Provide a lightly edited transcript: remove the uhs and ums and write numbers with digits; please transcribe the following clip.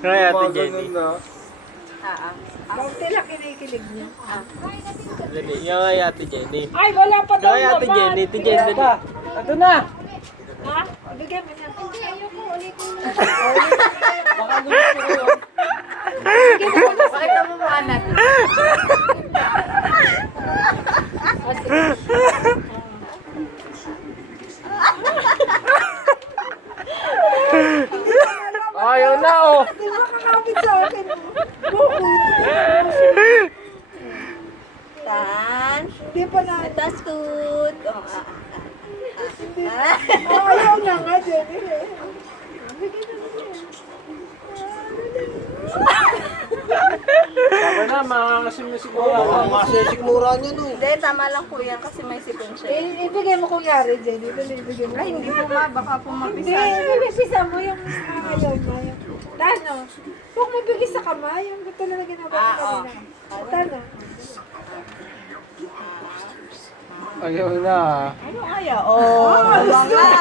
Kaya Ate Jenny. Kaunti lang kinikilig niya. Dali, yung kay Ate Jenny. Ay, wala pa daw Kaya Ate Jenny, Ate Jenny. Ito na! Ha? Bigyan mo niya. Hindi, ayoko. Ulitin mo. Baka gusto ko yun. Pakita mo mukha natin. Ayaw na oh! Hindi makakapit sa akin. Bukod. Tan. Hindi pa na. That's good. Ayaw na nga, Jenny. Sabi na, makakasim na siguro. Masisikmura niya no. Hindi, tama lang po yan kasi may sipon siya. Ibigay mo kunyari, Jenny. Ibigay mo. Ay, hindi po ma. Baka po Hindi, mapisa. pisa mo yung ayaw na. Tano. Huwag mo bigay sa kamay. Yung gusto na ginagawa ko kanina. Tano. Ayaw na. Ano kaya? Oh, wala nga.